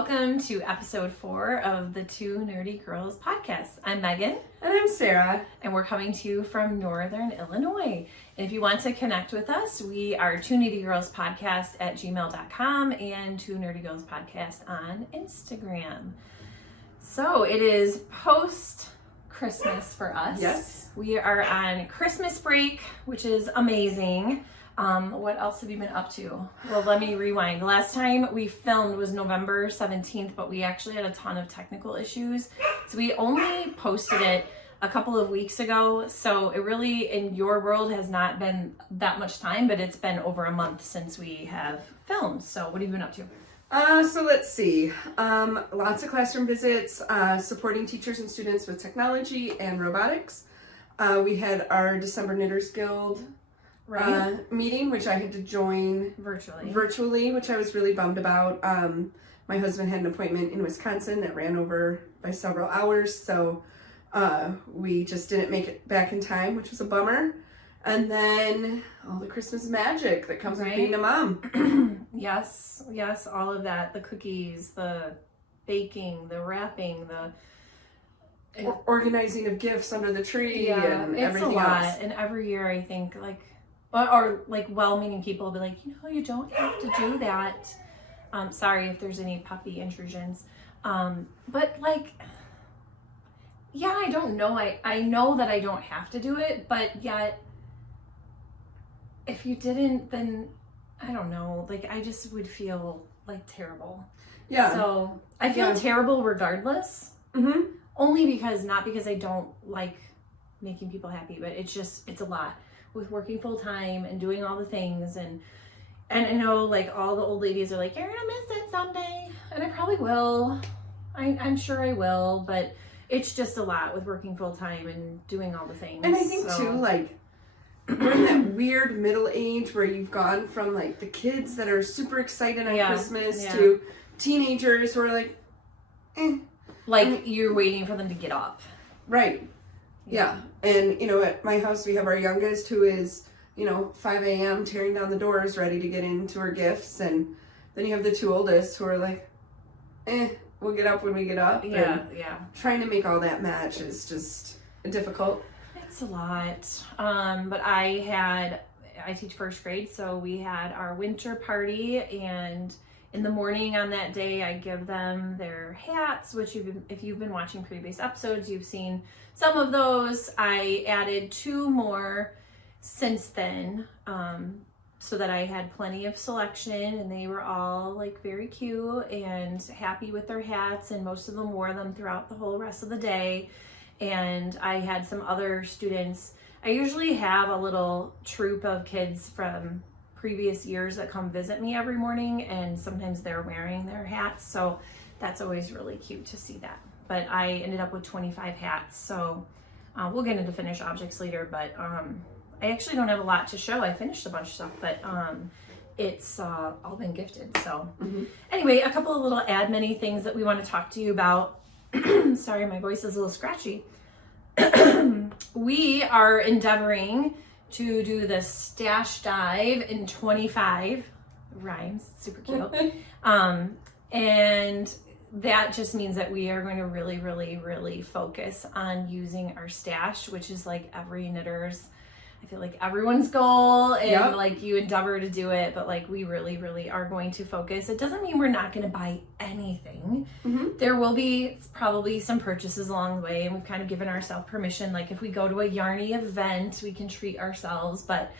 Welcome to episode 4 of the Two Nerdy Girls podcast. I'm Megan. And I'm Sarah. And we're coming to you from Northern Illinois. And if you want to connect with us, we are Two Nerdy Girls Podcast at gmail.com and Two Nerdy Girls Podcast on Instagram. So it is post-Christmas for us. Yes. We are on Christmas break, which is amazing. What else have you been up to? Well, let me rewind. The last time we filmed was November 17th, but we actually had a ton of technical issues. So we only posted it a couple of weeks ago. So it really, in your world, has not been that much time, but it's been over a month since we have filmed. So what have you been up to? So let's see. Lots of classroom visits, supporting teachers and students with technology and robotics. We had our December Knitters Guild meeting, which I had to join virtually, which I was really bummed about. My husband had an appointment in Wisconsin that ran over by several hours, so we just didn't make it back in time, which was a bummer. And then all the Christmas magic that comes with being a mom. Yes, all of that. The cookies, the baking, the wrapping, the organizing of gifts under the tree, and everything else. And every year I think or well-meaning people will be like, you don't have to do that. Sorry if there's any puppy intrusions. But I don't know. I know that I don't have to do it, but yet if you didn't, then I don't know. I just would feel terrible. Yeah. So I feel terrible regardless. Mm-hmm. Only not because I don't like making people happy, but it's a lot with working full time and doing all the things. And I know all the old ladies are like, you're gonna miss it someday. And I probably will. I'm sure I will, but it's just a lot with working full time and doing all the things. And I think too, we're in that weird middle age where you've gone from the kids that are super excited on Christmas to teenagers who are you're waiting for them to get up. Right. Yeah. And, at my house, we have our youngest who is, 5 a.m. tearing down the doors, ready to get into her gifts. And then you have the two oldest who are we'll get up when we get up. Yeah. Trying to make all that match is just difficult. It's a lot. But I teach first grade, so we had our winter party, and in the morning on that day, I give them their hats, which if you've been watching previous episodes, you've seen some of those. I added 2 more since then, so that I had plenty of selection, and they were all very cute and happy with their hats, and most of them wore them throughout the whole rest of the day. And I had some other students. I usually have a little troop of kids from previous years that come visit me every morning, and sometimes they're wearing their hats, so that's always really cute to see that. But I ended up with 25 hats, so we'll get into finished objects later, but I actually don't have a lot to show. I finished a bunch of stuff, but it's all been gifted. So Anyway, a couple of little admin-y things that we want to talk to you about. Sorry, my voice is a little scratchy. We are endeavoring to do the stash dive in 25 rhymes. Super cute. And that just means that we are going to really, really, really focus on using our stash, which is every knitter's, I feel everyone's goal, and you endeavor to do it, but we really, really are going to focus. It doesn't mean we're not going to buy anything. Mm-hmm. There will be probably some purchases along the way, and we've kind of given ourselves permission. If we go to a yarny event, we can treat ourselves, but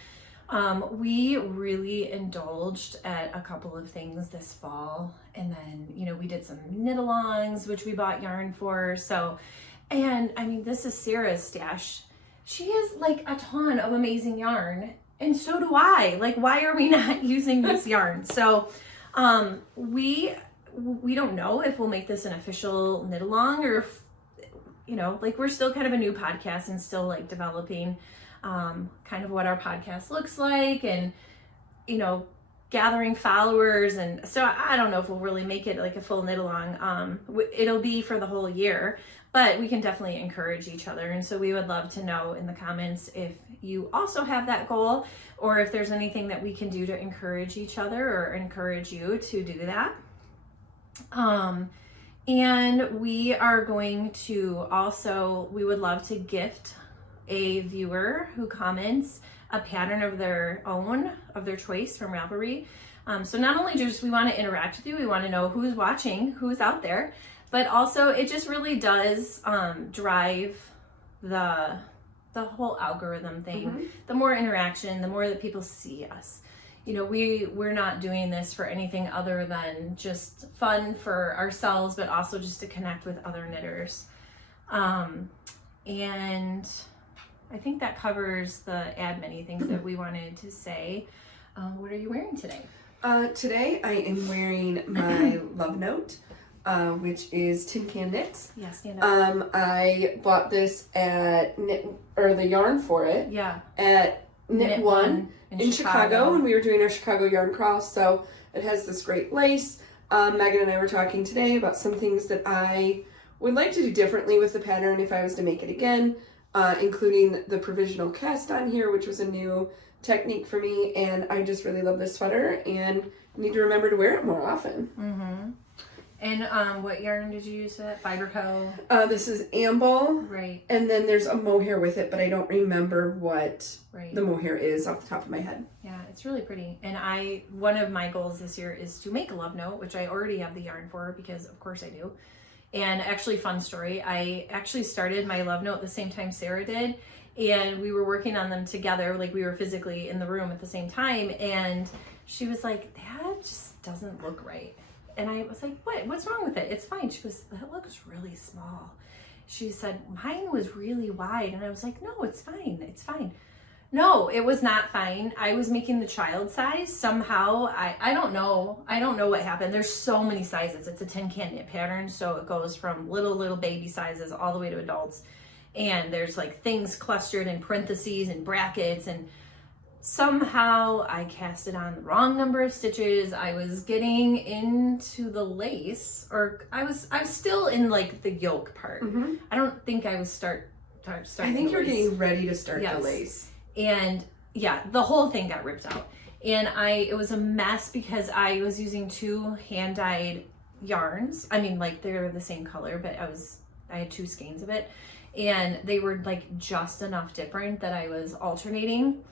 we really indulged at a couple of things this fall, and then we did some knit-alongs, which we bought yarn for. So, and I mean, this is Sarah's stash. She has a ton of amazing yarn, and so do I. Why are we not using this yarn? So we don't know if we'll make this an official knit along, or if we're still kind of a new podcast and still developing kind of what our podcast looks like, and gathering followers. And so I don't know if we'll really make it a full knit along. It'll be for the whole year, but we can definitely encourage each other. And so we would love to know in the comments if you also have that goal, or if there's anything that we can do to encourage each other or encourage you to do that. And we are going to also, we would love to gift a viewer who comments a pattern of their own, of their choice from Ravelry. So not only just we want to interact with you, we want to know who's watching, who's out there, but also it just really does drive the whole algorithm thing. The more interaction, the more that people see us. You know, we're not doing this for anything other than just fun for ourselves, but also just to connect with other knitters. And I think that covers the add many things that we wanted to say. What are you wearing today? Today I am wearing my Love Note, which is Tin Can Knits. Yeah, stand up. I bought this at the yarn for it. Yeah. At Knit One in Chicago when we were doing our Chicago Yarn Cross. So it has this great lace. Megan and I were talking today about some things that I would like to do differently with the pattern if I was to make it again, including the provisional cast on here, which was a new technique for me. And I just really love this sweater and need to remember to wear it more often. And what yarn did you use for that? Fiber Co? This is Amble. Right. And then there's a mohair with it, but I don't remember what Right. the mohair is off the top of my head. Yeah, it's really pretty. And one of my goals this year is to make a Love Note, which I already have the yarn for because of course I do. And actually, fun story, I actually started my Love Note the same time Sarah did. And we were working on them together, like we were physically in the room at the same time. And she was like, that just doesn't look right. And I was like, what's wrong with it? It's fine. She goes, that looks really small. She said, mine was really wide. And I was like, no, it's fine. It's fine. No, it was not fine. I was making the child size somehow. I don't know. I don't know what happened. There's so many sizes. It's a tin can knit pattern. So it goes from little baby sizes all the way to adults. And there's like things clustered in parentheses and brackets, and somehow I casted on the wrong number of stitches. I was getting into the lace, or I was still in like the yoke part. I don't think I was starting. I think you're getting ready to start the lace. And yeah, the whole thing got ripped out, and it was a mess because I was using 2 hand dyed yarns. I mean, like they're the same color, but I had 2 skeins of it, and they were like just enough different that I was alternating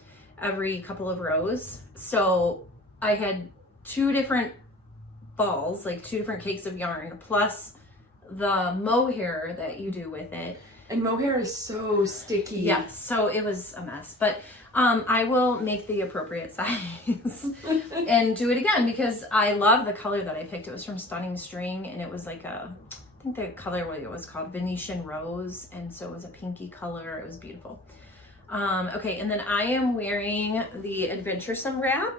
every couple of rows. So I had 2 different balls, like 2 different cakes of yarn, plus the mohair that you do with it. And mohair is so sticky. Yes, so it was a mess. But I will make the appropriate size and do it again because I love the color that I picked. It was from Stunning String, and it was like I think the color was called Venetian Rose, and so it was a pinky color. It was beautiful. Okay, and then I am wearing the Adventuresome Wrap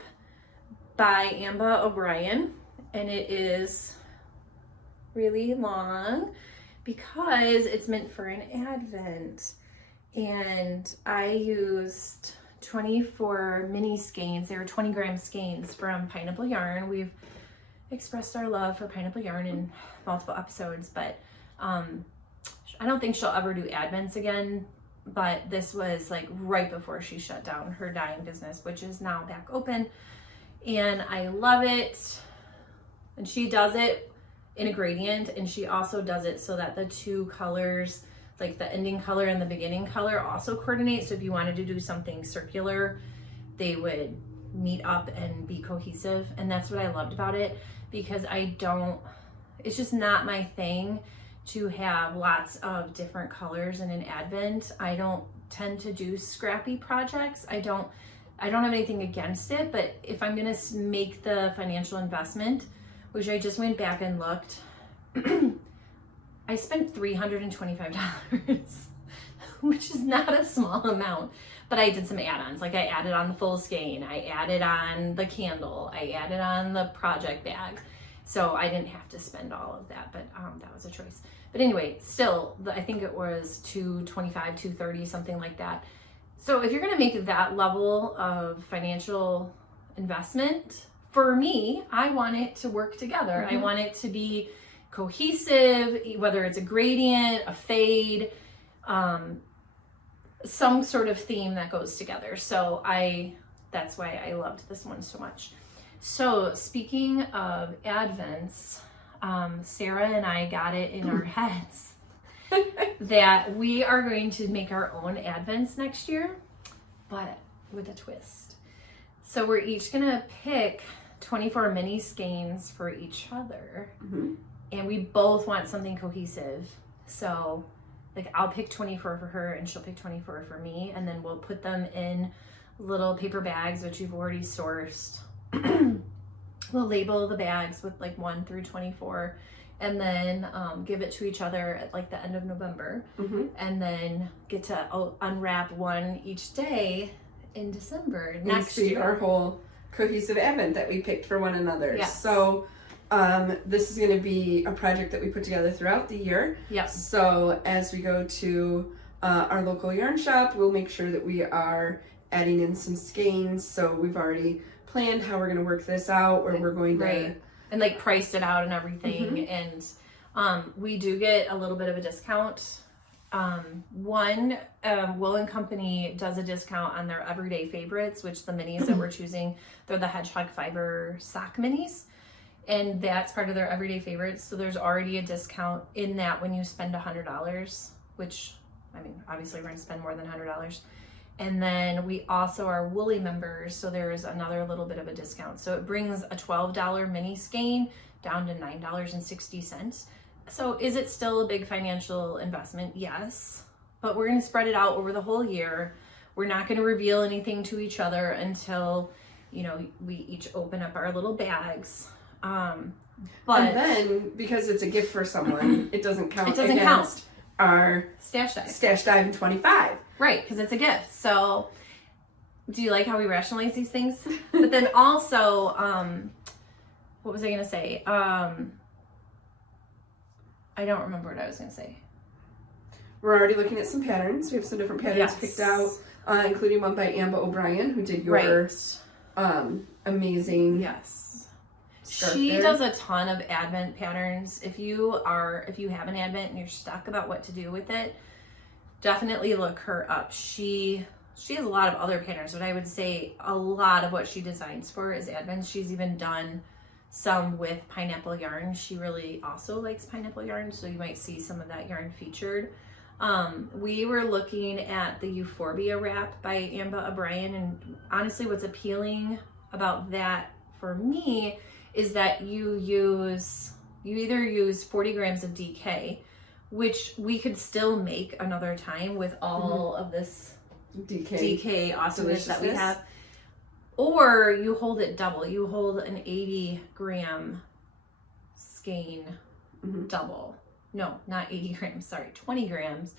by Amba O'Brien, and it is really long because it's meant for an advent. And I used 24 mini skeins. They were 20-gram skeins from Pineapple Yarn. We've expressed our love for Pineapple Yarn in multiple episodes, but I don't think she'll ever do advents again. But this was like right before she shut down her dyeing business, which is now back open. And I love it. And she does it in a gradient, and she also does it so that the 2 colors, like the ending color and the beginning color, also coordinate. So if you wanted to do something circular, they would meet up and be cohesive. And that's what I loved about it, because it's just not my thing to have lots of different colors in an advent. I don't tend to do scrappy projects. I don't have anything against it, but if I'm gonna make the financial investment, which I just went back and looked, I spent $325, which is not a small amount, but I did some add-ons. Like I added on the full skein, I added on the candle, I added on the project bag. So I didn't have to spend all of that, but that was a choice. But anyway, still, I think it was $225, $230, something like that. So if you're gonna make that level of financial investment, for me, I want it to work together. I want it to be cohesive, whether it's a gradient, a fade, some sort of theme that goes together. So that's why I loved this one so much. So speaking of advents, Sarah and I got it in our heads that we are going to make our own advents next year, but with a twist. So we're each gonna pick 24 mini skeins for each other, and we both want something cohesive. So like I'll pick 24 for her and she'll pick 24 for me, and then we'll put them in little paper bags, which you've already sourced. We'll label the bags with like 1 through 24, and then give it to each other at like the end of November, and then get to unwrap one each day in December next year. Our whole cohesive advent that we picked for one another. Yes. So this is going to be a project that we put together throughout the year. Yes. So as we go to our local yarn shop, we'll make sure that we are adding in some skeins. So we've already planned how we're going to work this out, where we're going to and like priced it out and everything. And we do get a little bit of a discount. One woolen company does a discount on their everyday favorites, which the minis that we're choosing, they're the hedgehog fiber sock minis, and that's part of their everyday favorites. So there's already a discount in that when you spend $100, which I mean obviously we're going to spend more than $100. And then we also are Woolly members, so there's another little bit of a discount. So it brings a $12 mini skein down to $9.60. So is it still a big financial investment? Yes, but we're going to spread it out over the whole year. We're not going to reveal anything to each other until, you know, we each open up our little bags. But and then because it's a gift for someone, it doesn't count. It doesn't count. Our stash dive in 25. Right, because it's a gift. So do you like how we rationalize these things? But then also, what was I going to say? I don't remember what I was going to say. We're already looking at some patterns. We have some different patterns picked out, including one by Amba O'Brien, who did your amazing scarf She there. does a ton of Advent patterns. If you have an Advent and you're stuck about what to do with it, definitely look her up. She has a lot of other patterns, but I would say a lot of what she designs for is Advents. She's even done some with pineapple yarn. She really also likes pineapple yarn, so you might see some of that yarn featured. We were looking at the Euphorbia wrap by Amba O'Brien, and honestly what's appealing about that for me is that you either use 40 grams of DK, which we could still make another time with all of this DK awesomeness that we have, or you hold it double. You hold an 80 gram skein double. No, not 80 grams, sorry, 20 grams,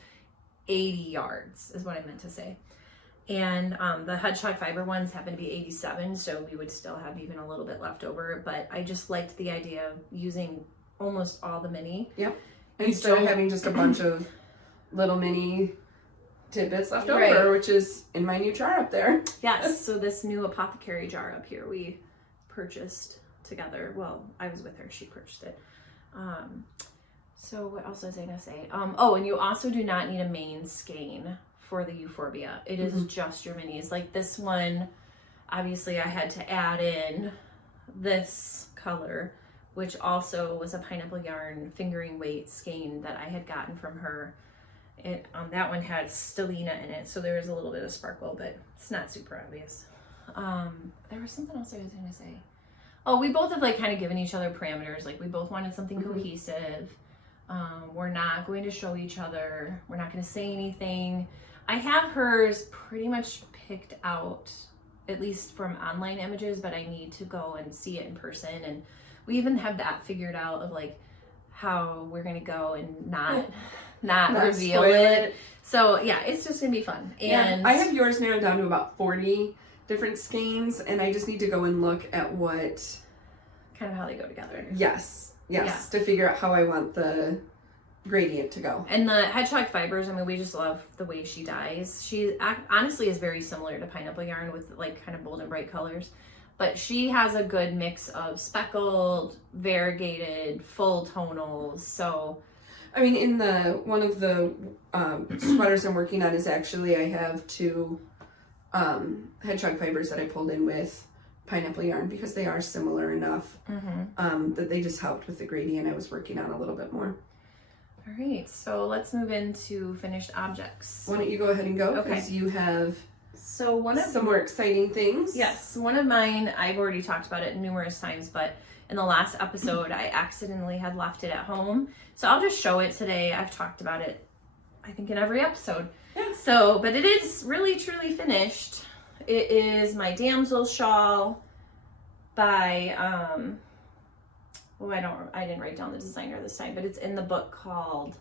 80 yards is what I meant to say. And the hedgehog fiber ones happen to be 87, so we would still have even a little bit left over, but I just liked the idea of using almost all the mini. Yep. Instead of having just a bunch of little mini tidbits left over, which is in my new jar up there. Yes, so this new apothecary jar up here we purchased together. Well, I was with her, she purchased it. So what else was I gonna say? Oh, and you also do not need a main skein for the Euphorbia. It is just your minis. Like this one, obviously I had to add in this color, which also was a pineapple yarn fingering weight skein that I had gotten from her. It that one had stellina in it, so there was a little bit of sparkle, but it's not super obvious. There was something else I was gonna say. Oh, we both have like kind of given each other parameters. Like we both wanted something cohesive. We're not going to show each other. We're not going to say anything. I have hers pretty much picked out, at least from online images, but I need to go and see it in person. And we even have that figured out of like how we're going to go and not reveal it. So yeah, it's just going to be fun. And I have yours narrowed down to about 40 different skeins, and I just need to go and look at what kind of how they go together. Yes, to figure out how I want the gradient to go. And the hedgehog fibers, I mean, we just love the way she dyes. She honestly is very similar to pineapple yarn with like kind of bold and bright colors, but she has a good mix of speckled, variegated, full tonals. So I mean, in one of the sweaters I'm working on is actually I have two hedgehog fibers that I pulled in with pineapple yarn because they are similar enough that they just helped with the gradient I was working on a little bit more. All right, so let's move into finished objects. Why don't you go ahead and go, because you have some more exciting things. Yes, one of mine, I've already talked about it numerous times, but in the last episode, I accidentally had left it at home. So I'll just show it today. I've talked about it, I think, in every episode. Yeah. So, but it is really, truly finished. It is my damsel shawl by, I didn't write down the designer this time, but it's in the book called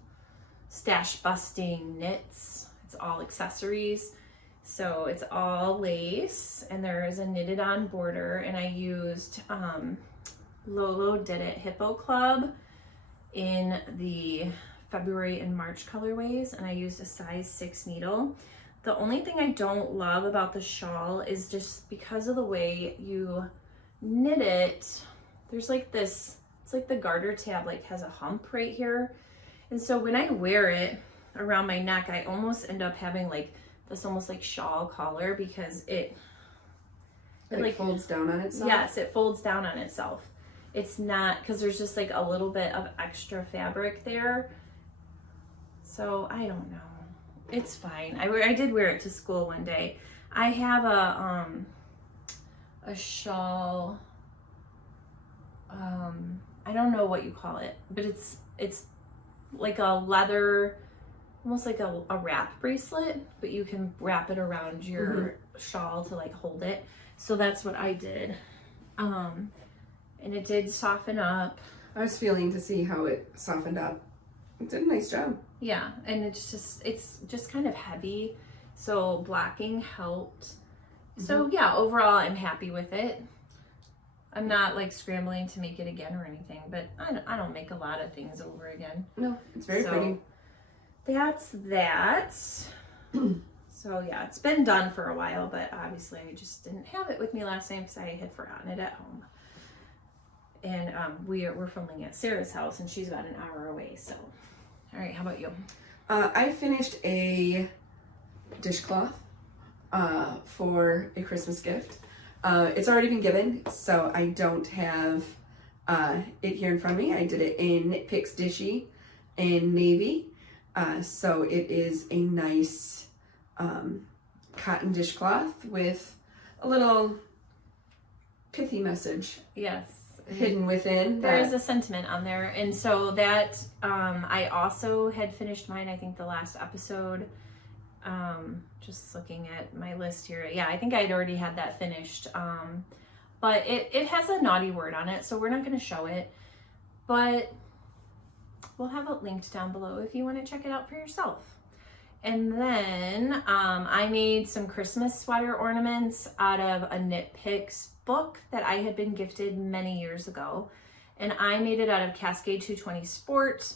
Stash Busting Knits. It's all accessories. So it's all lace, and there is a knitted on border, and I used Lolo Did It Hippo Club in the February and March colorways, and I used a size 6 needle. The only thing I don't love about the shawl is just because of the way you knit it, there's like this, it's like the garter tab like has a hump right here. And so when I wear it around my neck, I almost end up having like this almost like shawl collar because it like folds down on itself. Yes, it folds down on itself. It's not, because there's just like a little bit of extra fabric there. So I don't know. It's fine. I did wear it to school one day. I have a shawl. I don't know what you call it, but it's like a leather, almost like a wrap bracelet, but you can wrap it around your shawl to like hold it. So that's what I did. And it did soften up. I was feeling to see how it softened up. It did a nice job. Yeah, and it's just kind of heavy, so blocking helped. So yeah, overall I'm happy with it. I'm not like scrambling to make it again or anything, but I don't make a lot of things over again. No, it's very pretty. That's that. So yeah, it's been done for a while, but obviously I just didn't have it with me last time because I had forgotten it at home. And we're filming at Sarah's house, and she's about an hour away. So, all right, how about you? I finished a dishcloth for a Christmas gift. It's already been given, so I don't have it here in front of me. I did it in Knit Picks Dishy in navy. So it is a nice cotton dishcloth with a little pithy message. Yes. Hidden within. There is a sentiment on there. And so that, I also had finished mine, I think the last episode, just looking at my list here. Yeah, I think I'd already had that finished. But it has a naughty word on it, so we're not going to show it, but we'll have it linked down below if you want to check it out for yourself. And then I made some Christmas sweater ornaments out of a Knit Picks book that I had been gifted many years ago. And I made it out of Cascade 220 Sport,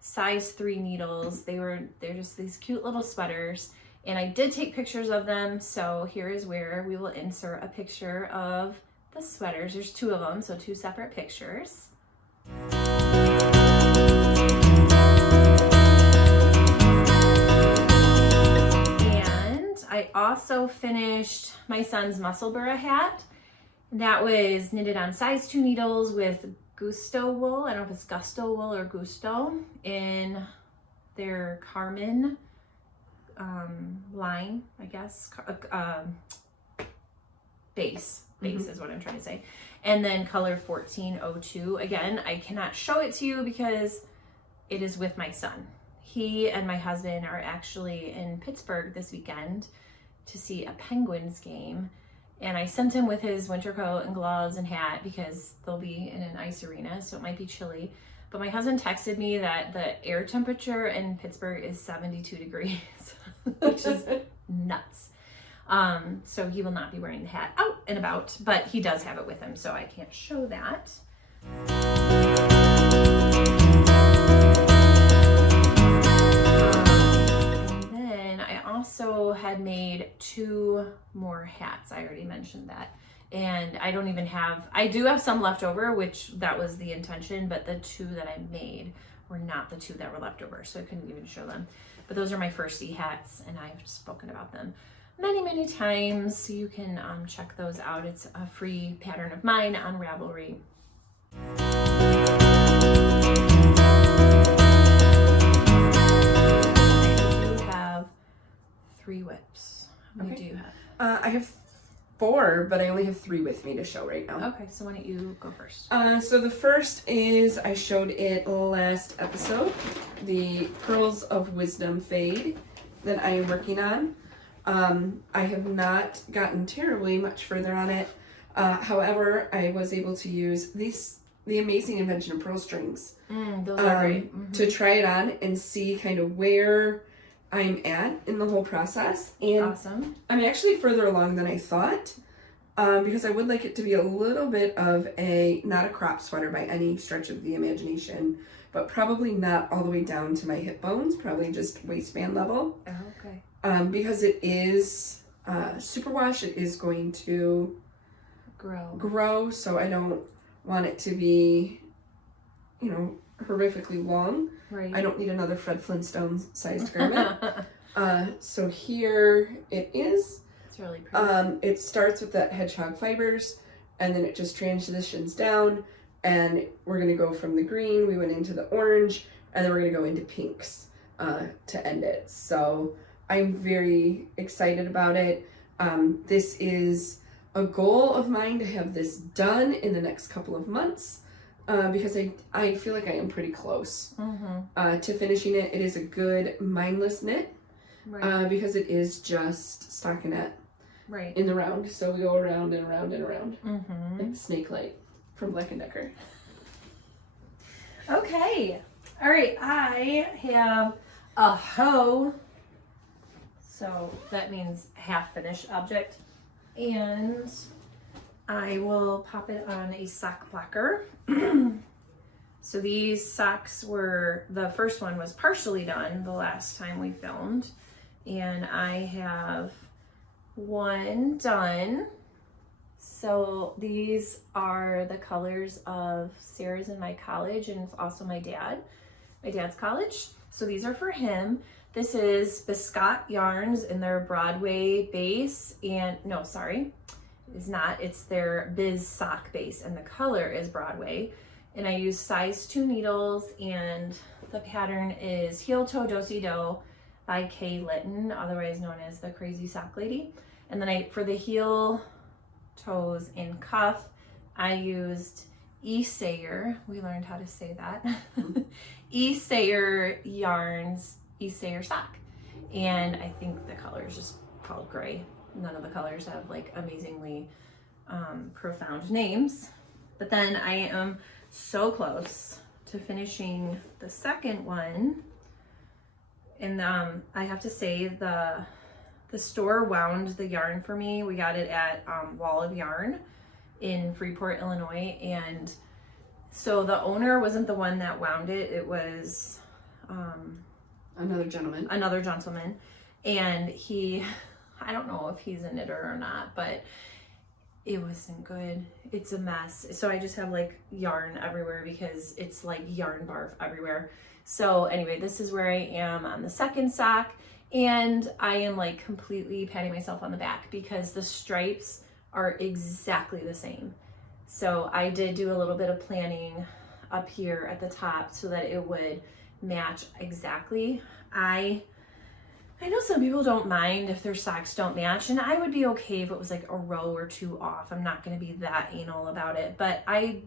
size 3 needles. They're just these cute little sweaters. And I did take pictures of them. So here is where we will insert a picture of the sweaters. There's 2 of them, so 2 separate pictures. I also finished my son's Musselburgh hat. That was knitted on size 2 needles with Gusto wool. I don't know if it's Gusto wool or Gusto in their Carmen line, I guess. Base is what I'm trying to say. And then color 1402. Again, I cannot show it to you because it is with my son. He and my husband are actually in Pittsburgh this weekend to see a Penguins game. And I sent him with his winter coat and gloves and hat because they'll be in an ice arena, so it might be chilly. But my husband texted me that the air temperature in Pittsburgh is 72 degrees, which is nuts. So he will not be wearing the hat out and about, but he does have it with him, so I can't show that. Also had made 2 more hats. I already mentioned that. And I do have some left over, which that was the intention, but the 2 that I made were not the 2 that were left over, so I couldn't even show them. But those are my firstie hats, and I've spoken about them many times, so you can check those out. It's a free pattern of mine on Ravelry. I do have 3 whips. How many do you have? I have 4, but I only have 3 with me to show right now. Okay, so why don't you go first? So the first is, I showed it last episode, the Pearls of Wisdom fade that I am working on. I have not gotten terribly much further on it. However, I was able to use the amazing invention of pearl strings Those are great. to try it on and see kind of where I'm at in the whole process. And Awesome. I'm actually further along than I thought, because I would like it to be a little bit of not a crop sweater by any stretch of the imagination, but probably not all the way down to my hip bones, probably just waistband level. Okay. Because it is superwash, it is going to grow, so I don't want it to be, horrifically long. Right. I don't need another Fred Flintstone sized garment. So here it is. It's really pretty. It starts with that hedgehog fibers, and then it just transitions down, and we're gonna go from the green, we went into the orange, and then we're gonna go into pinks to end it. So I'm very excited about it. This is a goal of mine to have this done in the next couple of months, because I feel like I am pretty close to finishing it. It is a good mindless knit, Right. because it is just stockinette Right. in the round. So we go around and around and around, Mm-hmm. like Snake Light from Black & Decker. Okay. All right. I have a hoe. So that means half finished object. And I will pop it on a sock blocker. So these socks the first one was partially done the last time we filmed. And I have one done. So these are the colors of Sarah's in my college, and also my dad's college. So these are for him. This is Biscott yarns in their Broadway base, and no, sorry, it is not. It's their Biz sock base, and the color is Broadway. And I use size 2 needles, and the pattern is Heel Toe Do-Si Do by Kay Litton, otherwise known as the Crazy Sock Lady. And then for the heel, toes, and cuff, I used E-Sayer. We learned how to say that. E-Sayer yarns, E-Sayer sock. And I think the color is just called gray. None of the colors have like amazingly profound names. But then I am so close to finishing the second one. And I have to say the store wound the yarn for me. We got it at Wall of Yarn in Freeport, Illinois. And so the owner wasn't the one that wound it. It was Another gentleman. And I don't know if he's a knitter or not, but it wasn't good. It's a mess. So I just have like yarn everywhere because it's like yarn barf everywhere. So anyway, this is where I am on the second sock. And I am like completely patting myself on the back because the stripes are exactly the same. So I did do a little bit of planning up here at the top so that it would match exactly. I know some people don't mind if their socks don't match, and I would be okay if it was like a row or 2 off. I'm not going to be that anal about it, but I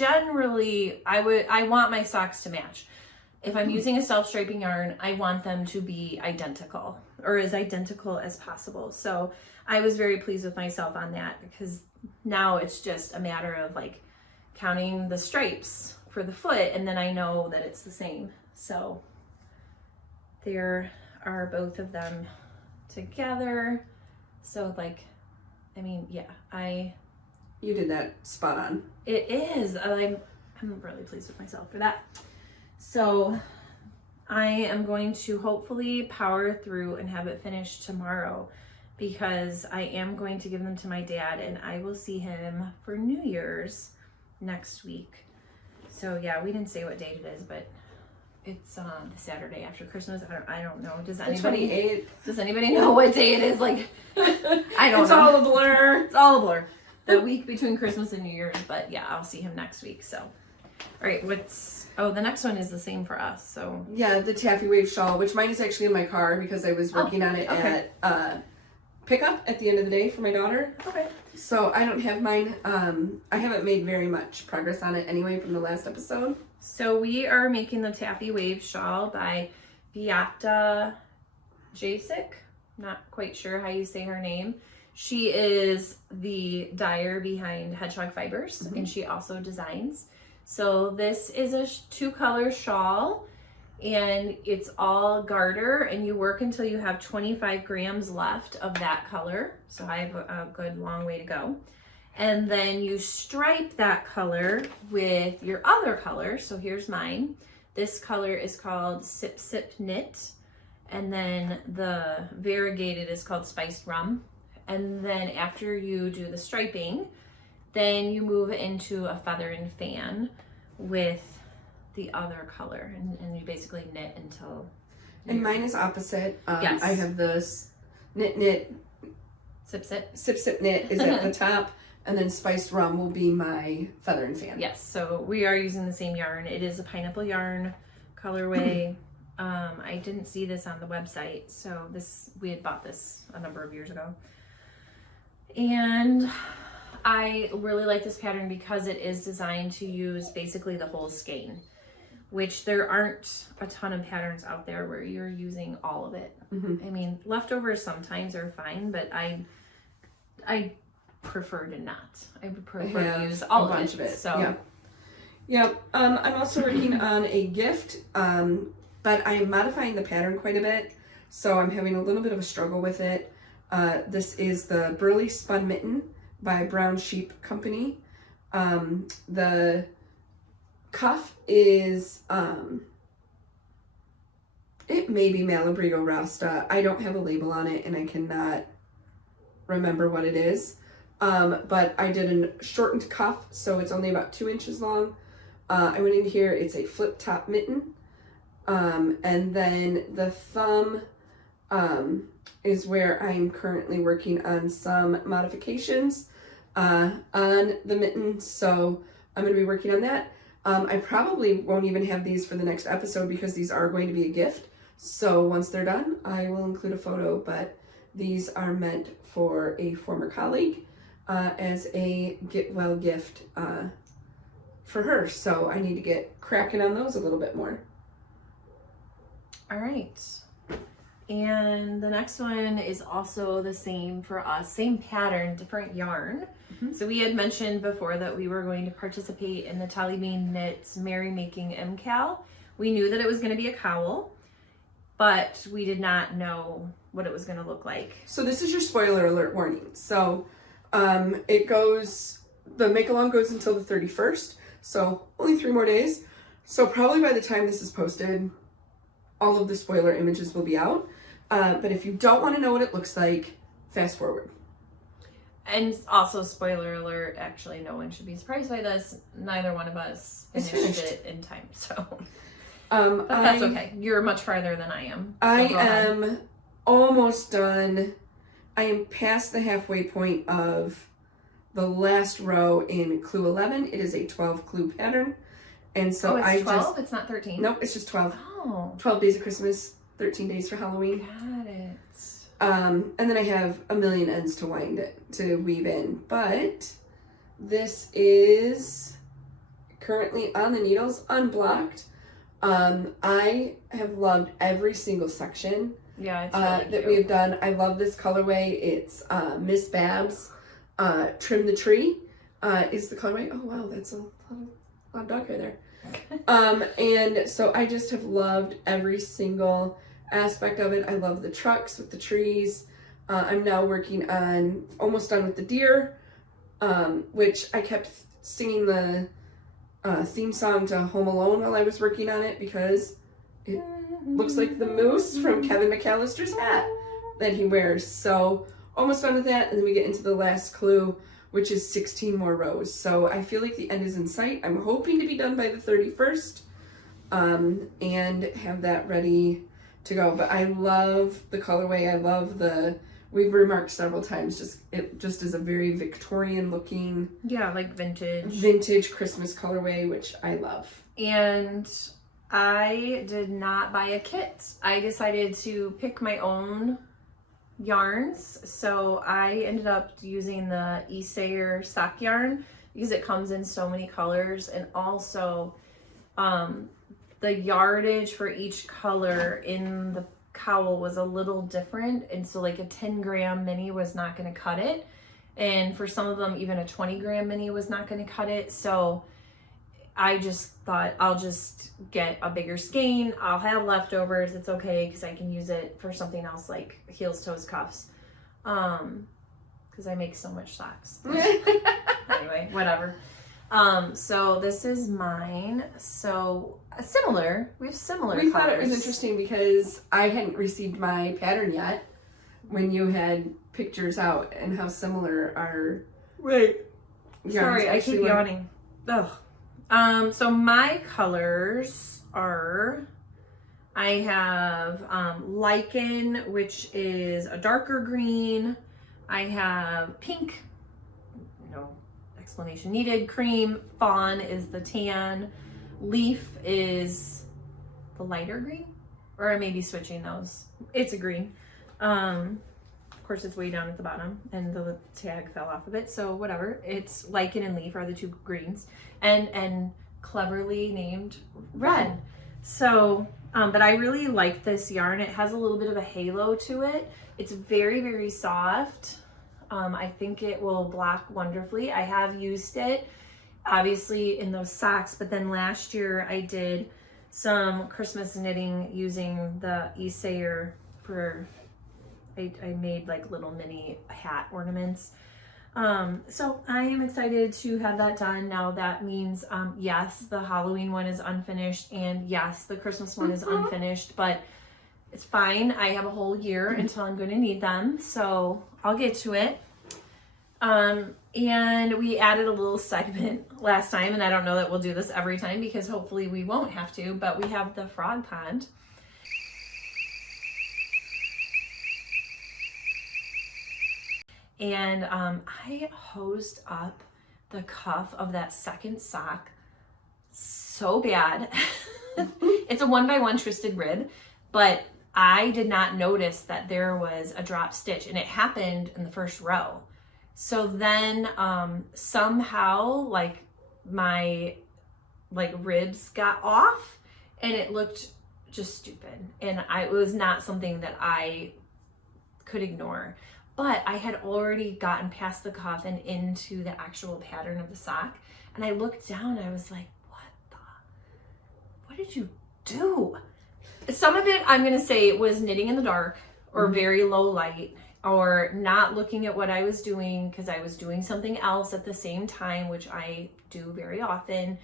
want my socks to match. If I'm using a self-striping yarn, I want them to be identical, or as identical as possible. So I was very pleased with myself on that, because now it's just a matter of like counting the stripes for the foot, and then I know that it's the same. So there are both of them together. So like, I mean, yeah, You did that spot on. it is. I'm really pleased with myself for that. So I am going to hopefully power through and have it finished tomorrow, because I am going to give them to my dad, and I will see him for New Year's next week. So yeah, we didn't say what date it is, but It's the Saturday after Christmas. I don't know. Does The anybody 28th. Does anybody know what day it is? Like, I don't It's know. all a blur. It's all a blur. The week between Christmas and New Year's, but yeah, I'll see him next week. So, all right, the next one is the same for us. So Yeah, the taffy wave shawl, which mine is actually in my car because I was working on it okay. at pickup at the end of the day for my daughter. Okay. So I don't have mine. I haven't made very much progress on it anyway from the last episode. So we are making the taffy wave shawl by Beata Jasek. Not quite sure how you say her name. She is the dyer behind Hedgehog Fibers, and she also designs. So this is a 2-color shawl, and it's all garter, and you work until you have 25 grams left of that color. So I have a good long way to go. And then you stripe that color with your other color. So here's mine. This color is called Sip Sip Knit. And then the variegated is called Spiced Rum. And then after you do the striping, then you move into a feather and fan with the other color. And you basically knit until... And mine is opposite. Yes. I have this knit, Sip Sip. Sip Sip Knit is at the top. And then Spiced Rum will be my feather and fan. Yes, so we are using the same yarn. It is a pineapple yarn colorway. I didn't see this on the website, so we had bought this a number of years ago. And I really like this pattern because it is designed to use basically the whole skein, which there aren't a ton of patterns out there where you're using all of it. I mean, leftovers sometimes are fine, but I prefer to not. I would prefer to use all of it. So yeah. I'm also working on a gift, but I'm modifying the pattern quite a bit, so I'm having a little bit of a struggle with it. This is the Burley Spun Mitten by Brown Sheep Company. The cuff is it may be Malabrigo Rasta. I don't have a label on it and I cannot remember what it is. But I did a shortened cuff, so it's only about 2 inches long. I went in here, it's a flip top mitten. And then the thumb is where I'm currently working on some modifications on the mitten. So I'm going to be working on that. I probably won't even have these for the next episode because these are going to be a gift. So once they're done, I will include a photo, but these are meant for a former colleague. As a get well gift for her. So I need to get cracking on those a little bit more. all right. And the next one is also the same for us, same pattern, different yarn. So we had mentioned before that we were going to participate in the Tally Bean Knits Merry Making MCAL. We knew that it was going to be a cowl, but we did not know what it was going to look like. So this is your spoiler alert warning. So the make along goes until the 31st. So only 3 more days. So probably by the time this is posted, all of the spoiler images will be out. But if you don't want to know what it looks like, fast forward. And also, spoiler alert, actually no one should be surprised by this. Neither one of us finished it in time. So but that's okay. You're much farther than I am. So I am almost done. I am past the halfway point of the last row in clue 11. It is a 12 clue pattern. And so it's I 12? It's not 13? Nope, it's just 12. Oh. 12 days of Christmas, 13 days for Halloween. Got it. And then I have a million ends to weave in. But this is currently on the needles, unblocked. I have loved every single section Yeah, it's really that we have done. I love this colorway. It's Miss Babs Trim the Tree is the colorway. Oh wow, that's a lot of dog hair there. And so I just have loved every single aspect of it. I love the trucks with the trees. I'm now working on, almost done with the deer, which I kept singing the theme song to Home Alone while I was working on it because it looks like the moose from Kevin McAllister's hat that he wears. So almost done with that, and then we get into the last clue, which is 16 more rows. So I feel like the end is in sight. I'm hoping to be done by the 31st. and have that ready to go. But I love the colorway. I love we've remarked several times, it just is a very Victorian looking. Yeah, like vintage. Vintage Christmas colorway, which I love. And I did not buy a kit. I decided to pick my own yarns. So I ended up using the Esayer sock yarn because it comes in so many colors, and also the yardage for each color in the cowl was a little different, and so like a 10-gram mini was not going to cut it, and for some of them even a 20-gram mini was not going to cut it. So I just thought I'll just get a bigger skein. I'll have leftovers, it's okay, because I can use it for something else like heels, toes, cuffs, because I make so much socks. Anyway, whatever. So this is mine. So similar. We have similar We colors. thought it was interesting because I hadn't received my pattern yet when you had pictures out, and how similar our yarns Sorry, I actually keep were. yawning. Ugh. So my colors are, I have lichen, which is a darker green. I have pink, no explanation needed. Cream, fawn is the tan. Leaf is the lighter green, or I may be switching those. It's a green. Of course, it's way down at the bottom, and the tag fell off of it, so whatever. It's lichen and leaf are the two greens, and cleverly named red. So, but I really like this yarn. It has a little bit of a halo to it. It's very, very soft. I think it will block wonderfully. I have used it, obviously, in those socks, but then last year I did some Christmas knitting using the Esayer for, I made like little mini hat ornaments. So I am excited to have that done. Now that means, yes, the Halloween one is unfinished, and yes, the Christmas one is unfinished, but it's fine. I have a whole year until I'm going to need them, so I'll get to it. And we added a little segment last time, and I don't know that we'll do this every time because hopefully we won't have to, but we have the frog pond. And I hosed up the cuff of that second sock so bad. It's a 1x1 twisted rib, but I did not notice that there was a drop stitch, and it happened in the first row. So then somehow like my ribs got off, and it looked just stupid, and it was not something that I could ignore. But I had already gotten past the cuff and into the actual pattern of the sock, and I looked down and I was like, what did you do? Some of it, I'm gonna say, it was knitting in the dark or very low light, or not looking at what I was doing because I was doing something else at the same time, which I do very often.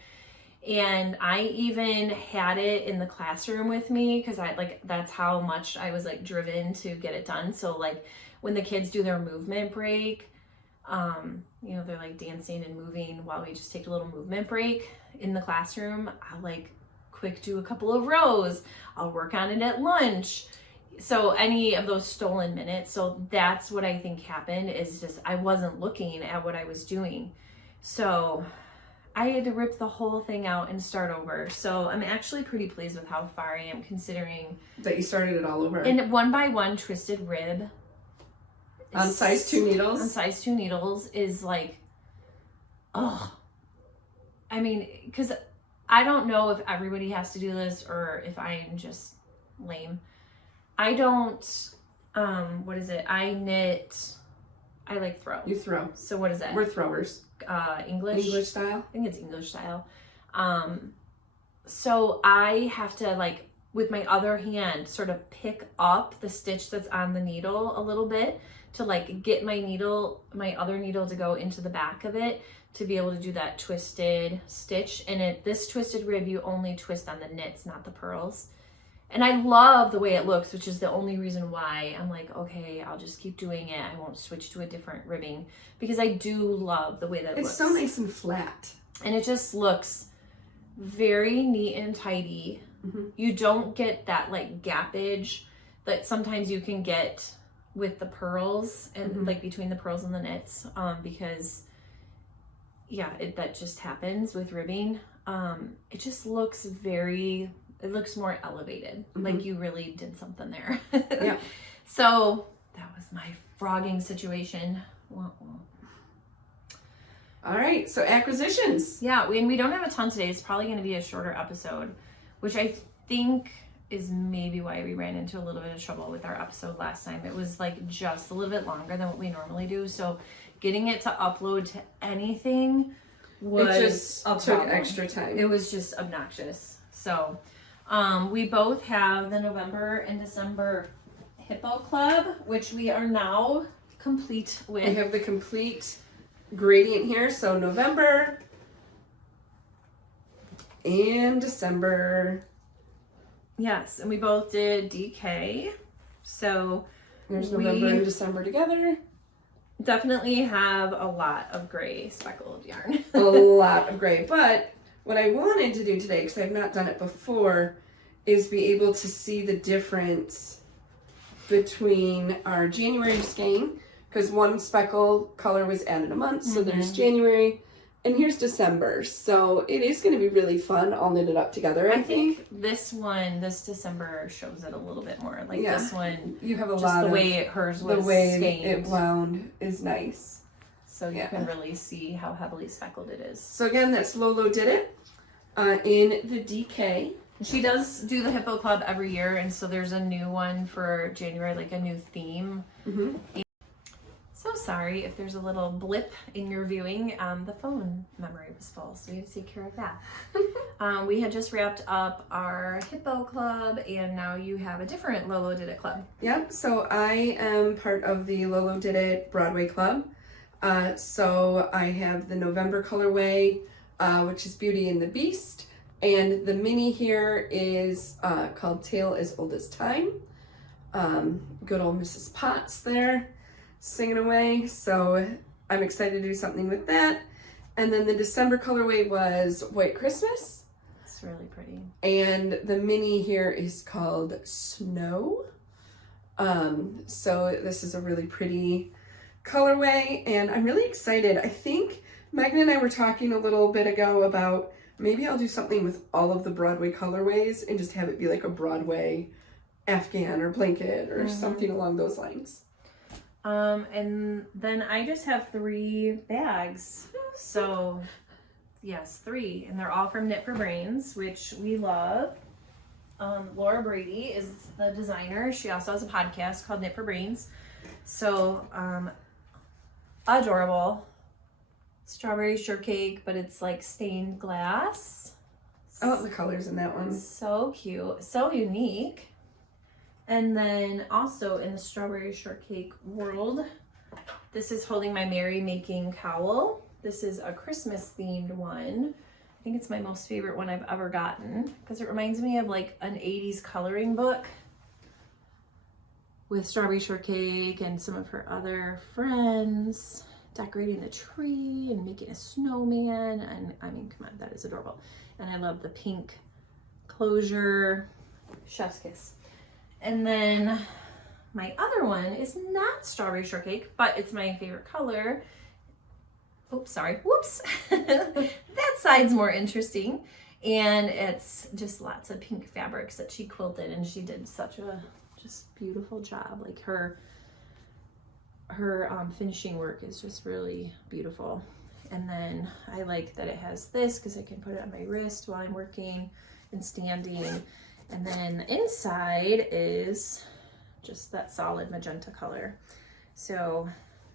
And I even had it in the classroom with me because that's how much I was like driven to get it done. So like when the kids do their movement break, you know, they're like dancing and moving while we just take a little movement break in the classroom, I'll like quick do a couple of rows. I'll work on it at lunch. So any of those stolen minutes. So that's what I think happened, is just I wasn't looking at what I was doing. So I had to rip the whole thing out and start over. So I'm actually pretty pleased with how far I am, considering that you started it all over. And 1x1 twisted rib on size 2 needles. On size 2 needles is like, oh, I mean, because I don't know if everybody has to do this or if I'm just lame. I don't, what is it? I like throw. You throw. So what is that? We're throwers. English? English style? I think it's English style. So I have to like, with my other hand, sort of pick up the stitch that's on the needle a little bit to like get my other needle to go into the back of it to be able to do that twisted stitch. And this twisted rib, you only twist on the knits, not the purls. And I love the way it looks, which is the only reason why I'm like, okay, I'll just keep doing it. I won't switch to a different ribbing because I do love the way that it looks. It's so nice and flat. And it just looks very neat and tidy. Mm-hmm. You don't get that like gappage that sometimes you can get with the pearls and Mm-hmm. like between the pearls and the knits, because that just happens with ribbing. It just looks it looks more elevated. Mm-hmm. Like you really did something there. Yeah. So that was my frogging situation. All right, so acquisitions. Yeah, we don't have a ton today. It's probably going to be a shorter episode, which I think is maybe why we ran into a little bit of trouble with our episode last time. It was like just a little bit longer than what we normally do. So getting it to upload to anything was It just a took problem. extra time. It was just obnoxious. So we both have the November and December Hippo Club, which we are now complete with. We have the complete gradient here, so November and December. Yes, and we both did DK. So There's November and December together. definitely have a lot of gray speckled yarn. A lot of gray. But what I wanted to do today, because I've not done it before, is be able to see the difference between our January skein, because one speckle color was added a month, so there's January, and here's December. So it is going to be really fun. I'll knit it up together, I think. This December shows it a little bit more. Like Yeah. this one, You have a just lot the of way hers was the way stained. it wound is nice. So you Yeah. can really see how heavily speckled it is. So again, that's Lolo Did It in the DK. She does do the Hippo Club every year, and so there's a new one for January, like a new theme. Mm-hmm. So sorry if there's a little blip in your viewing. The phone memory was full, so we had to take care of that. We had just wrapped up our Hippo Club, and now you have a different Lolo Did It Club. Yep, so I am part of the Lolo Did It Broadway Club. So I have the November colorway, which is Beauty and the Beast. And the mini here is called Tale as Old as Time. Good old Mrs. Potts there singing away. So I'm excited to do something with that. And then the December colorway was White Christmas. It's really pretty. And the mini here is called Snow. So this is a really pretty colorway, and I'm really excited. I think Megan and I were talking a little bit ago about maybe I'll do something with all of the Broadway colorways and just have it be like a Broadway Afghan or blanket or something along those lines. And then I just have 3 bags. So yes, 3, and they're all from Knit for Brains, which we love. Laura Brady is the designer. She also has a podcast called Knit for Brains. So adorable strawberry shortcake, but it's like stained glass. I love the colors in that one. So cute, so unique. And then also in the strawberry shortcake world, this is Holding My Mary Making Cowl. This is a Christmas themed one. I think it's my most favorite one I've ever gotten because it reminds me of like an 80s coloring book with strawberry shortcake and some of her other friends decorating the tree and making a snowman. And I mean, come on, that is adorable. And I love the pink closure, chef's kiss. And then my other one is not strawberry shortcake, but it's my favorite color. Oops, sorry, whoops. That side's more interesting. And it's just lots of pink fabrics that she quilted, and she did such a just beautiful job. Like her finishing work is just really beautiful. And then I like that it has this because I can put it on my wrist while I'm working and standing. And then the inside is just that solid magenta color. So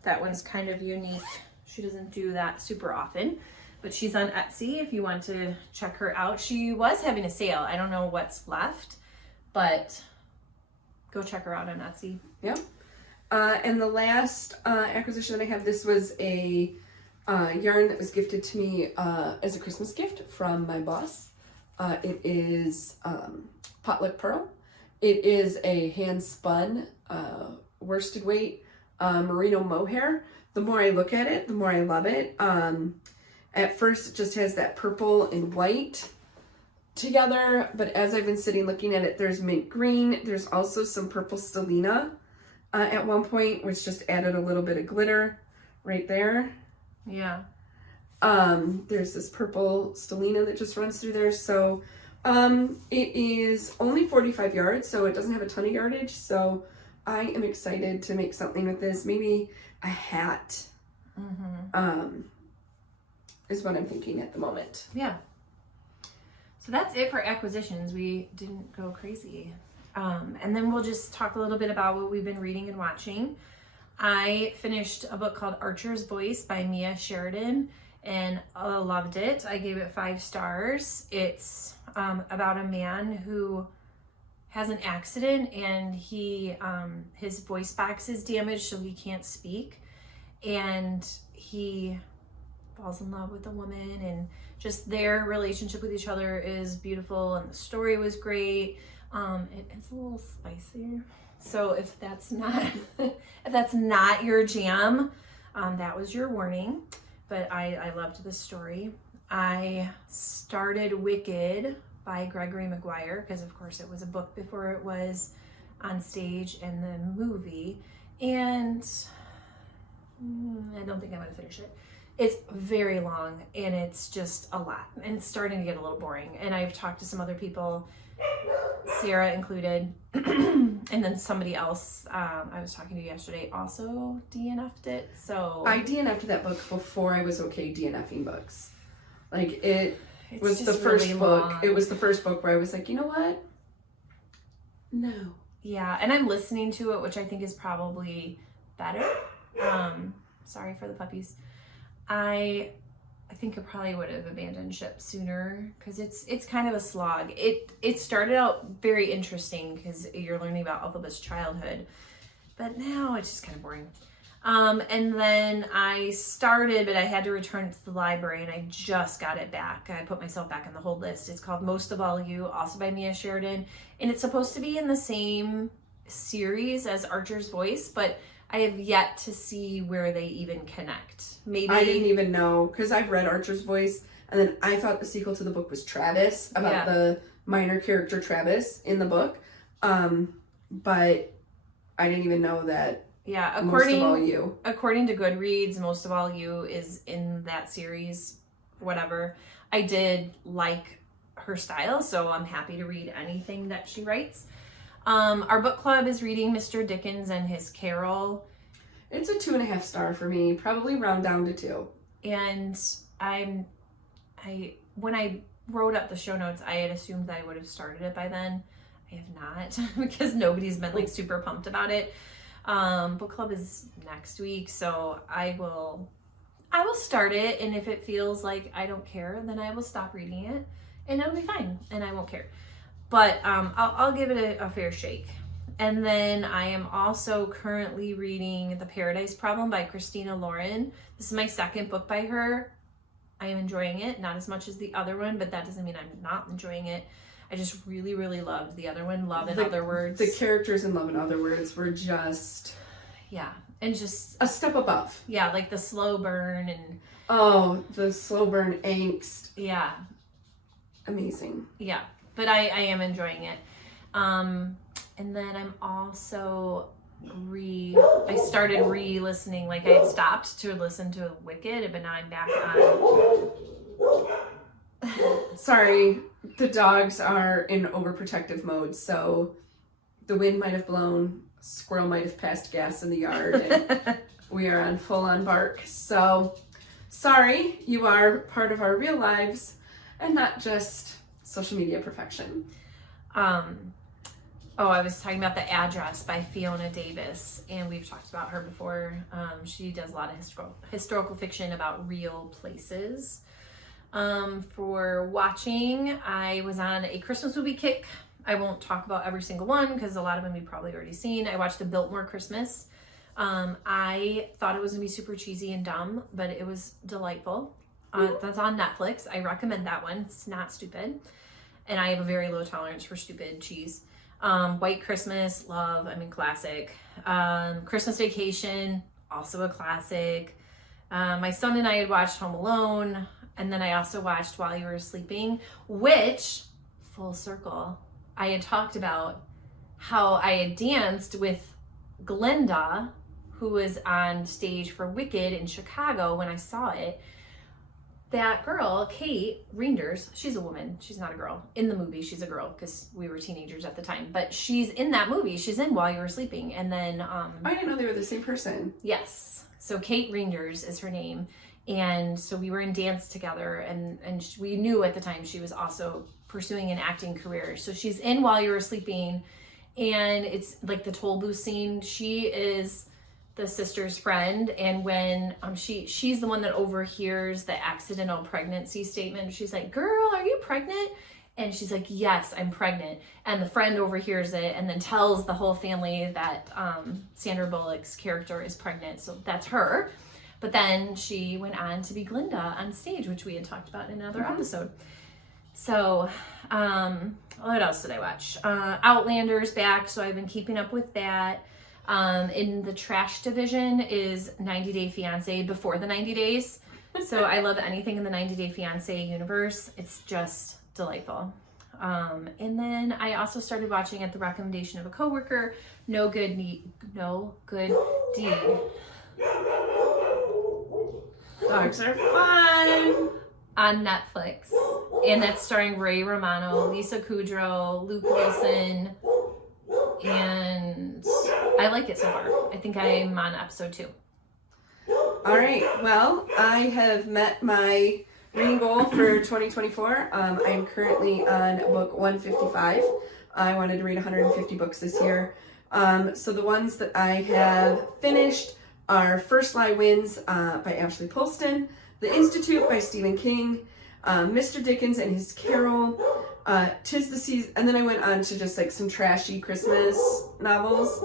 that one's kind of unique. She doesn't do that super often, but she's on Etsy if you want to check her out. She was having a sale. I don't know what's left, but go check her out on Etsy. Yep. And the last acquisition that I have, this was a yarn that was gifted to me as a Christmas gift from my boss. It is Potluck Pearl. It is a hand spun worsted weight merino mohair. The more I look at it, the more I love it. At first, it just has that purple and white together, but as I've been sitting looking at it, there's mint green. There's also some purple stellina at one point, which just added a little bit of glitter right there. Yeah. There's this purple stellina that just runs through there. So it is only 45 yards, so it doesn't have a ton of yardage. So I am excited to make something with this. Maybe a hat is what I'm thinking at the moment. Yeah. So that's it for acquisitions. We didn't go crazy. And then we'll just talk a little bit about what we've been reading and watching. I finished a book called Archer's Voice by Mia Sheridan, and I loved it. I gave it 5 stars. It's about a man who has an accident, and his voice box is damaged, so he can't speak. And he falls in love with a woman, and just their relationship with each other is beautiful, and the story was great. It's a little spicy, so if that's not your jam, that was your warning. But I loved the story. I started Wicked by Gregory Maguire, because of course it was a book before it was on stage and the movie, and I don't think I'm gonna finish it. It's very long, and it's just a lot, and it's starting to get a little boring. And I've talked to some other people, Sarah included, and then somebody else I was talking to yesterday also DNF'd it. So I DNF'd that book before I was okay DNFing books. Like it was the first really book. long. It was the first book where I was like, you know what? No. Yeah, and I'm listening to it, which I think is probably better. Sorry for the puppies. I think I probably would have abandoned ship sooner, because it's kind of a slog. It started out very interesting because you're learning about Elphaba's childhood, but now it's just kind of boring. And then I started, but I had to return it to the library, and I just got it back. I put myself back on the hold list. It's called Most of All You, also by Mia Sheridan, and it's supposed to be in the same series as Archer's Voice, but I have yet to see where they even connect. Maybe I didn't even know, because I've read Archer's Voice, and then I thought the sequel to the book was Travis, about the minor character Travis in the book. But I didn't even know that. Yeah, according to Goodreads, Most of All You is in that series. Whatever. I did like her style, so I'm happy to read anything that she writes. Our book club is reading Mr. Dickens and His Carol. It's a 2.5 star for me, probably round down to 2. And when I wrote up the show notes, I had assumed that I would have started it by then. I have not, because nobody's been like super pumped about it. Book club is next week, so I will start it, and if it feels like I don't care, then I will stop reading it, and it'll be fine, and I won't care. But I'll give it a fair shake. And then I am also currently reading The Paradise Problem by Christina Lauren. This is my second book by her. I am enjoying it, not as much as the other one, but that doesn't mean I'm not enjoying it. I just really, really loved the other one, Love in Other Words. The characters in Love in Other Words were just... Yeah, and just... a step above. Yeah, like the slow burn and... Oh, the slow burn angst. Yeah. Amazing. Yeah, but I am enjoying it. And then I'm also I started re-listening, like I had stopped to listen to Wicked, but now I'm back on. Sorry, the dogs are in overprotective mode, so the wind might have blown, squirrel might have passed gas in the yard, and we are on full-on bark. So, sorry, you are part of our real lives and not just social media perfection. I was talking about The Address by Fiona Davis, and we've talked about her before. She does a lot of historical fiction about real places. For watching, I was on a Christmas movie kick. I won't talk about every single one because a lot of them you've probably already seen. I watched A Biltmore Christmas. I thought it was gonna be super cheesy and dumb, but it was delightful. That's on Netflix. I recommend that one. It's not stupid. And I have a very low tolerance for stupid cheese. White Christmas, classic. Christmas Vacation, also a classic. My son and I had watched Home Alone, and then I also watched While You Were Sleeping, which full circle. I had talked about how I had danced with Glinda, who was on stage for Wicked in Chicago when I saw it. That girl, Kate Reinders, she's a woman, she's not a girl. In the movie, she's a girl because we were teenagers at the time. But she's in that movie. She's in While You Were Sleeping. And then... I didn't know they were the same person. Yes. So Kate Reinders is her name. And so we were in dance together. And we knew at the time she was also pursuing an acting career. So she's in While You Were Sleeping. And it's like the toll booth scene. She is the sister's friend, and when she's the one that overhears the accidental pregnancy statement. She's like, "Girl, are you pregnant?" And she's like, "Yes, I'm pregnant." And the friend overhears it and then tells the whole family that Sandra Bullock's character is pregnant. So that's her. But then she went on to be Glinda on stage, which we had talked about in another episode. So what else did I watch? Outlander's back, so I've been keeping up with that. In the trash division is 90 Day Fiance before the 90 days. So I love anything in the 90 Day Fiance universe. It's just delightful. And then I also started watching at the recommendation of a coworker, No Good Deed. Dogs are fun. On Netflix. And that's starring Ray Romano, Lisa Kudrow, Luke Wilson, and I like it so far. I think I'm on episode 2. All right. Well, I have met my reading goal for 2024. I'm currently on book 155. I wanted to read 150 books this year. So the ones that I have finished are First Lie Wins by Ashley Polston, The Institute by Stephen King, Mr. Dickens and His Carol, 'Tis the Season, and then I went on to just like some trashy Christmas novels.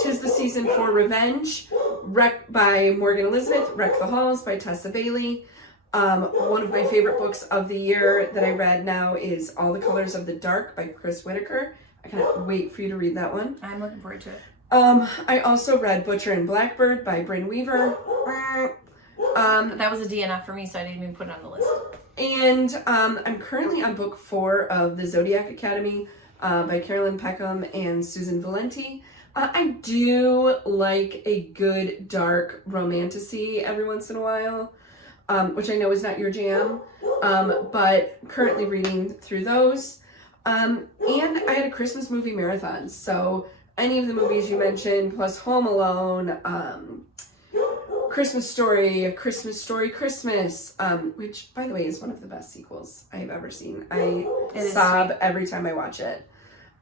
'Tis the Season for Revenge, Wreck by Morgan Elizabeth, Wreck the Halls by Tessa Bailey. One of my favorite books of the year that I read now is All the Colors of the Dark by Chris Whitaker. I can't wait for you to read that one. I'm looking forward to it. I also read Butcher and Blackbird by Bryn Weaver. That was a DNF for me, so I didn't even put it on the list. And I'm currently on book 4 of The Zodiac Academy by Carolyn Peckham and Susan Valenti. I do like a good dark romantasy every once in a while, which I know is not your jam, but currently reading through those. And I had a Christmas movie marathon, so any of the movies you mentioned, plus Home Alone, Christmas Story, Christmas, which, by the way, is one of the best sequels I have ever seen. I sob every time I watch it.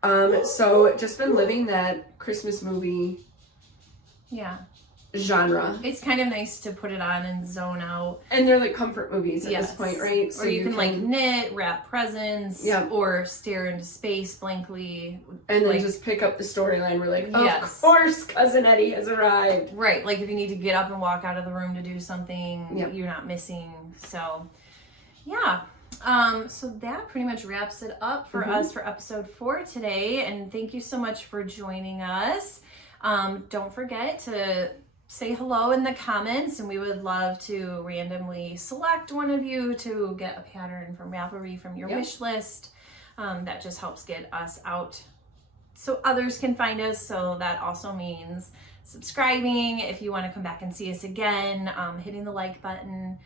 So just been living that Christmas movie genre. It's kind of nice to put it on and zone out. And they're like comfort movies at this point, right? So or you can like knit, wrap presents, or stare into space blankly. And then just pick up the storyline. We're like, of course Cousin Eddie has arrived. Right, like if you need to get up and walk out of the room to do something, you're not missing. So, yeah. So that pretty much wraps it up for us for episode 4 today. And thank you so much for joining us. Don't forget to say hello in the comments, and we would love to randomly select one of you to get a pattern from Ravelry from your wish list. That just helps get us out so others can find us. So that also means subscribing if you want to come back and see us again, hitting the like button.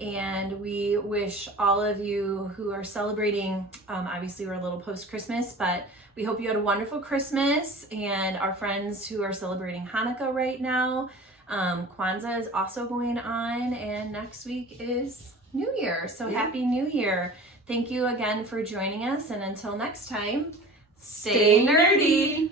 And we wish all of you who are celebrating, obviously we're a little post-Christmas, but we hope you had a wonderful Christmas. And our friends who are celebrating Hanukkah right now, Kwanzaa is also going on, and next week is New Year. So Happy New Year. Thank you again for joining us, and until next time, stay nerdy.